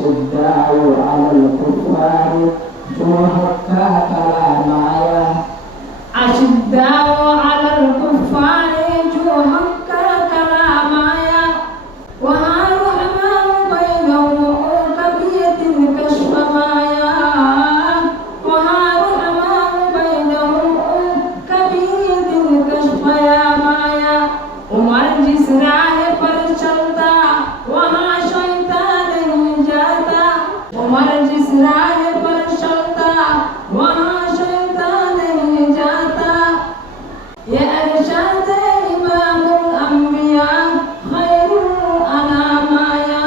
أشداء على الكفار رحماء كلامايا أشداء على الكفار رحماء كلامايا وها رحماء بينهم كبية كشف مايا وها رحماء بينهم كبية كشف يا माया उमर जिस राह पर चलता वहाँ शैतान नहीं जाता उमर जिस राह पर चलता वहाँ शैतान नहीं जाता ये इरशाद इमामुल अंबिया खैरुल अनामाया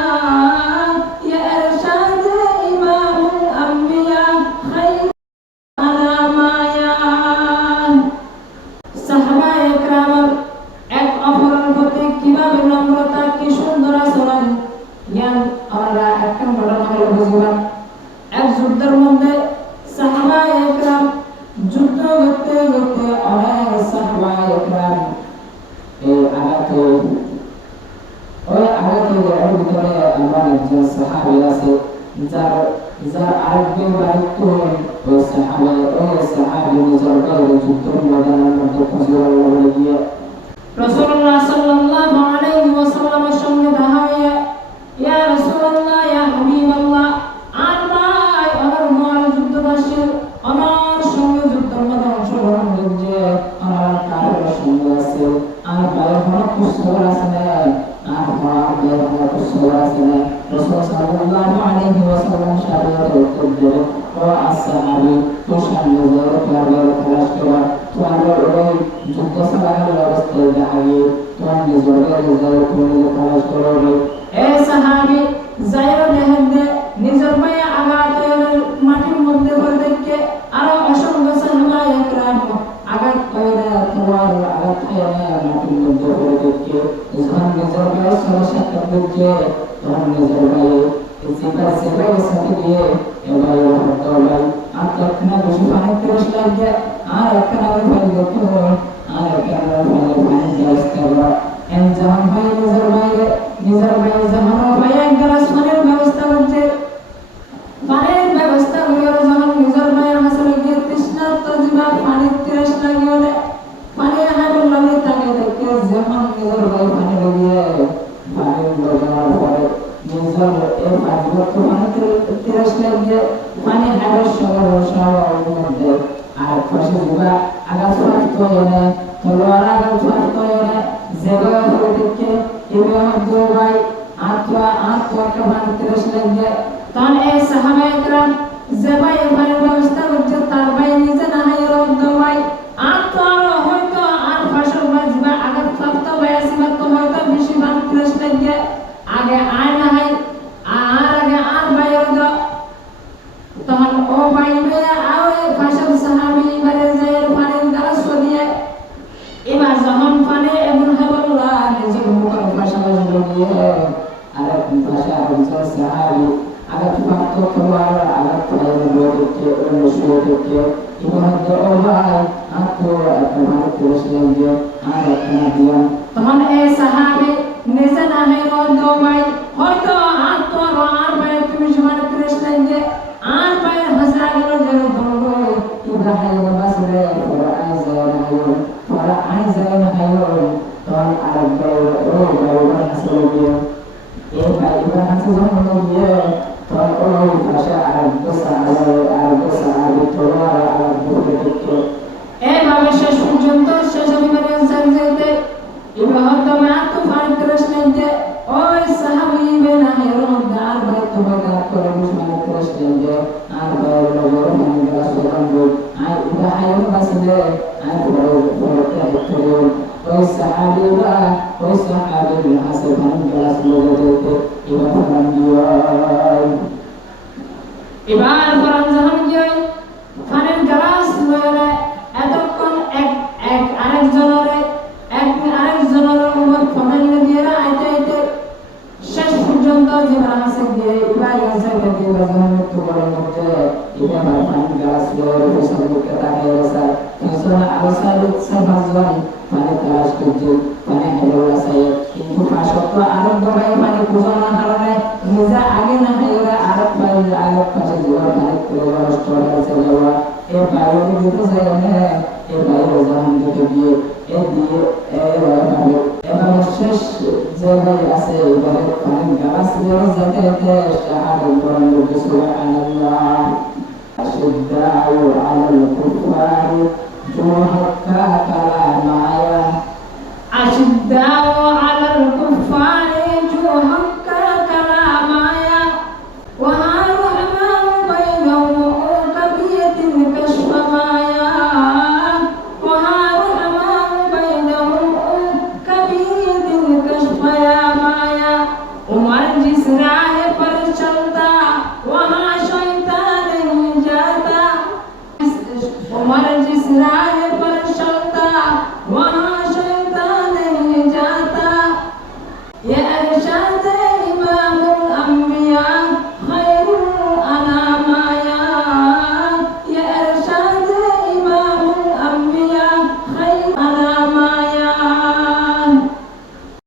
ये इरशाद इमामुल अंबिया खैरुल अनामाया साहबा इकराम এক অপরের প্রতি কিভাবে নম্রতা কি সুন্দর আচরণ জ্ঞান আমরা একটা ঘটনা হলো বুঝলাম এক যুদ্ধের মধ্যে সাহাবায়ে একরাম যুদ্ধ করতে করতে অনেক সাহাবায়ে একরাম এই আঘাতে এর ভিতরে আমার একজন সাহাবী আছে যার আরেকজন দায়িত্ব ওই সাহাবী নিজের যুদ্ধের ময়দানের মধ্যে খুঁজে বলে গিয়ে রাসূলুল্লাহ সাল্লাল্লাহু আলাইহি ওয়াসাল্লামের সঙ্গে দেখা হয়ে ইয়া রাসূলুল্লাহ ইয়া হাবিবাল্লাহ আর ভাই আমার যুদ্ধবাসী আমার সঙ্গে যুদ্ধের মধ্যে অংশগ্রহণ করছে আমার কারোর সঙ্গে আছে আর ভাই কোনো কুসর আছে না আর ভাই কোনো কুসর আছে না রাসূল সাল্লাল্লাহু আলাইহি ওয়াসাল্লাম সাহাবাদের উত্তর দিলেন ও আসহাবী তো সামনে যাও কারবার খালাস করা তোমার ওই যুদ্ধ চালানোর অবস্থায় দাঁড়িয়ে তোমার নিজের তুমি খালাস করবে এ সাহাবী যাইও দেখেন নিজের পায়ে আঘাত মাটির মধ্যে পড়ে দেখে আরো অসংখ্য সাহাবায়ে একরাম আঘাত পায়ে তোমার আঘাত পায়ে মাটির মধ্যে পড়ে দেখে যখন নিজের পায়ে সমস্যা দেখে তখন নিজের পায়ে সেটাই সাথে দিয়ে এবার ভাই আর তখন বেশি পানি তেরস লাগে আর একখানা ভাই দেখতে হবে আর একখানা ভাই ব্যস্ত হবে এন যখন ভাই নিজের ভাই যখন ভাই এক গ্লাস পানির ব্যবস্থা করছে পানির ব্যবস্থা করে যখন নিজের ভাইয়ের হাসলে গিয়ে তৃষ্ণার্ত জীবা পানির তেরস লাগিয়ে না পানি হাবুল লাগে তাকে দেখে যখন নিজের ভাই পানি লাগিয়ে পানির লাগানোর পরে নিজের এই পানিবর্ত পানিতে তেরস লাগিয়ে পানি হাবের সবার মধ্যে আর পাশে জীবা আঘাত প্রাপ্ত হয়ে তলোয়ার আঘাত প্রাপ্ত হয়ে জেগা করে দেখে এবার দো ভাই আত্মা একটা পানি তেরস লাগিয়ে তখন এই সাহাবায়ে একরাম যে ভাই পানির ব্যবস্থা করছে তার ভাই নিজে না হয় দো ভাই আত্মা হয়তো আর পাশে ভাই জীবা আঘাত প্রাপ্ত হয়ে আছে তো হয়তো বেশি পানি তেরস লাগিয়ে আগে আয় না হয় আগে আর ভাইয়ের দো তখন ও ভাই পাশের সাহাবী এবারে যায় পানির গ্লাস দিয়ে এবার যখন পানি এবং হাবুল্লাহ নিজের মুখের পাশাপাশি লাগিয়ে আর পাশে আরেকজন সাহাবী আঘাত প্রাপ্ত তোমার আঘাত পায়ে দেখে অন্য শুয়ে দেখে ইমাম ও ভাই আপনি আপনার পুরুষ লাগিয়ে আর আপনার দিয়ান তখন এই সাহাবী নিজে না হয় দো ভাই হয়তো আর ভাই তুমি সমান পুরুষ লাগিয়ে আর পায়ের হাসরা গেল যে বলবো ইব্রাহিম বাসরে পরা আইজান হাইও তখন আরেক ভাই ও ভাই হাসরে গিয়ে এই ভাই হাসরে যখন গিয়ে তখন ওই ভাষা আরেক সাহাবী তোলার আর বুকে দেখে এইভাবে শেষ পর্যন্ত শেষ অভিমানের সাথে ইব্রাহিম তুমি আত্ম ফাইট করেছ না ওই সাহাবী বেনা হেরো দার ভাই তোমাকে করে মুসলমান করেছ না আর ভাই লগর মানে গ্লাস লাগাবো আর ইব্রাহিম বাসলে আর বড়কে হচ্ছে ওই সাহাবী হাসে ভাই গ্লাস লাগাতে ইব্রাহিম দিও এবার ফরান যখন গিয়ে ফানের গ্লাস লয়ে এতক্ষণ আরেকজনের উপর ফোনের দিয়ে আইতে শেষ পর্যন্ত জীবন হাসে দিয়ে এবার হাসে দিয়ে মৃত্যু বলে মধ্যে এটা আমার ফান গ্লাস লয়ে পেছন দিকে তাকিয়ে আছে পেছনে আলোচনা দিচ্ছে ভাজবান মানে তালাশ করছে মানে হেরে আছে কিন্তু পাশত আরো বড় মানে বুঝানোর কারণে নিজে আগে না হয় এ বাইরে দিতে চাই না এ বাইরে জাহান থেকে দিয়ে এ দিয়ে এভাবে এভাবে শেষ যে ভাই আছে এবারে অনেক গাছ বেরো যাতে শাহাদত বরণ করতে সুবহানাল্লাহ أشداء على الكفار جوهك كلامايا أشداء على الكفار